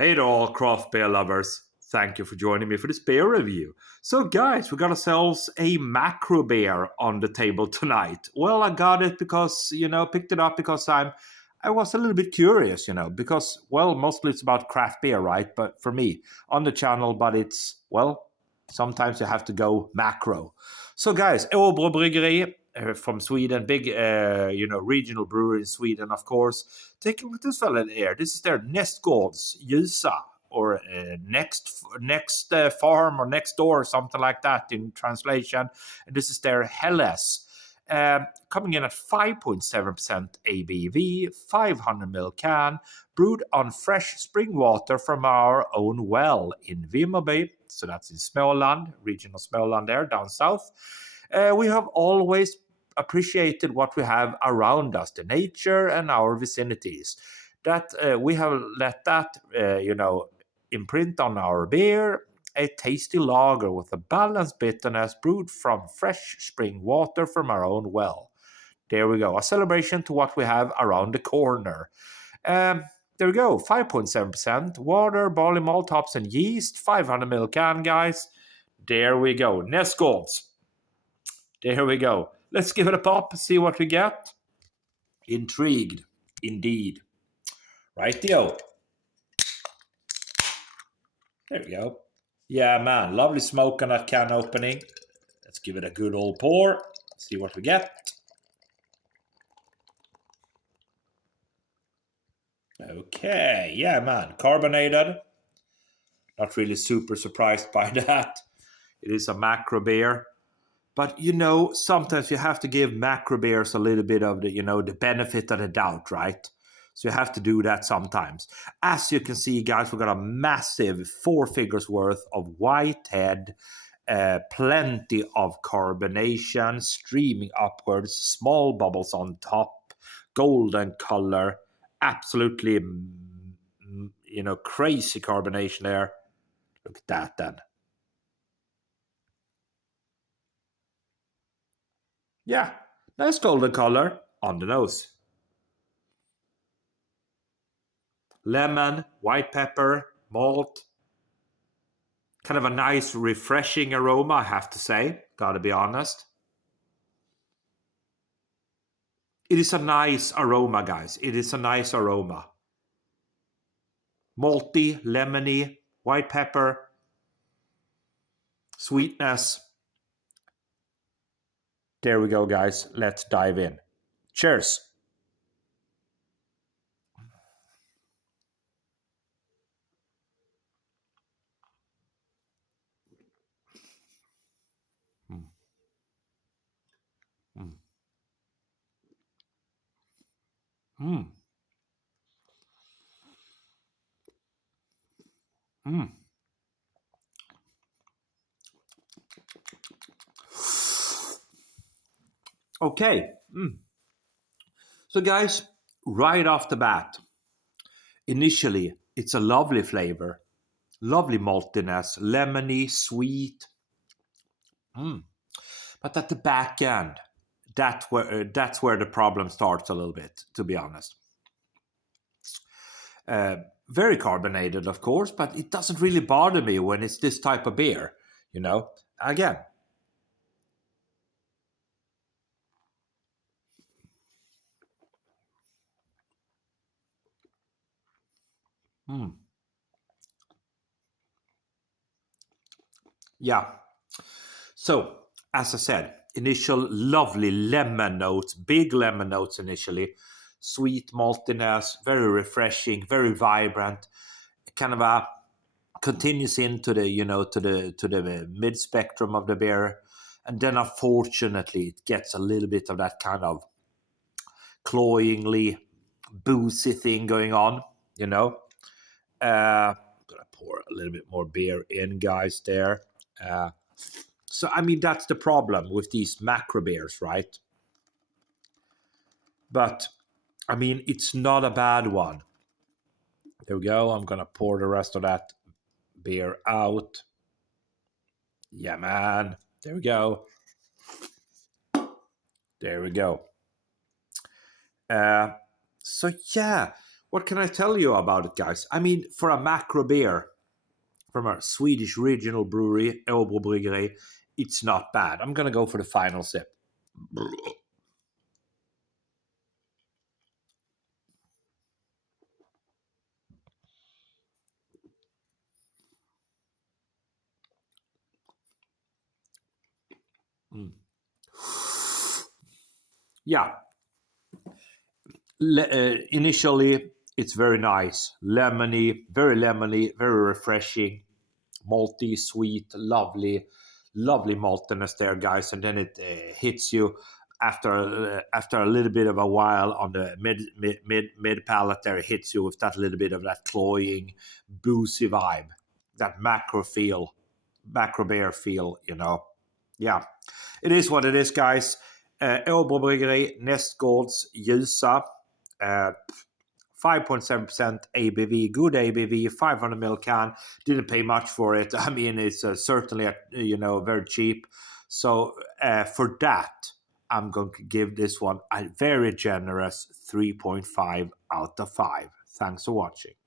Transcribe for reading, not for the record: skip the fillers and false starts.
Hey to all craft beer lovers. Thank you for joining me for this beer review. So guys, we got ourselves a macro beer on the table tonight. Well, I got it because, picked it up because I was a little bit curious, because, well, mostly it's about craft beer, right? But for me, on the channel, but it's, well, sometimes you have to go macro. So guys, Åbro Bryggeri from Sweden, big, regional brewery in Sweden, of course. Take a look at this fella here. This is their Nästgårds Ljusa, or next farm or next door, or something like that in translation. And this is their Helles. Coming in at 5.7% ABV, 500ml can, brewed on fresh spring water from our own well in Vimmerby. So that's in Småland, regional Småland there, down south. We have always appreciated what we have around us, the nature and our vicinities. That we have let that, imprint on our beer. A tasty lager with a balanced bitterness brewed from fresh spring water from our own well. There we go. A celebration to what we have around the corner. There we go. 5.7%. Water, barley malt, hops, and yeast. 500ml can, guys. There we go. Nästgårds. There we go. Let's give it a pop, see what we get. Intrigued, indeed. Rightio. There we go. Yeah, man, lovely smoke on that can opening. Let's give it a good old pour, see what we get. Okay, yeah, man, carbonated. Not really super surprised by that. It is a macro beer. But, sometimes you have to give macro beers a little bit of the benefit of the doubt, right? So you have to do that sometimes. As you can see, guys, we've got a massive 4 figures worth of white head, plenty of carbonation, streaming upwards, small bubbles on top, golden color, absolutely, crazy carbonation there. Look at that then. Yeah, nice golden color on the nose. Lemon, white pepper, malt. Kind of a nice, refreshing aroma, I have to say. Gotta be honest. It is a nice aroma, guys. It is a nice aroma. Malty, lemony, white pepper, sweetness. There we go, guys. Let's dive in. Cheers. Mm. Mm. Okay. So guys, right off the bat, initially, it's a lovely flavor. Lovely maltiness, lemony, sweet. But at the back end, that's where the problem starts a little bit, to be honest. Very carbonated, of course, but it doesn't really bother me when it's this type of beer, Again. Yeah. So, as I said, initial lovely lemon notes, big lemon notes initially, sweet maltiness, very refreshing, very vibrant, kind of a continues into the to the mid spectrum of the beer, and then unfortunately it gets a little bit of that kind of cloyingly boozy thing going on. I'm gonna pour a little bit more beer in, guys. There. So I mean that's the problem with these macro beers, right? But I mean it's not a bad one. There we go. I'm gonna pour the rest of that beer out. Yeah, man. There we go. There we go. So yeah, What can I tell you about it, guys? I mean, for a macro beer from a Swedish regional brewery, Åbro Bryggeri, it's not bad. I'm gonna go for the final sip. Mm. Yeah. Initially, it's very nice, lemony, very refreshing, malty, sweet, lovely maltiness there, guys. And then it hits you after a little bit of a while on the mid palate. There, it hits you with that little bit of that cloying, boozy vibe, that macro beer feel. Yeah, it is what it is, guys. Åbro Bryggeri, Nästgårds, Ljusa. 5.7% ABV, good ABV, 500 ml can. Didn't pay much for it. I mean, it's certainly very cheap. So for that, I'm going to give this one a very generous 3.5 out of 5. Thanks for watching.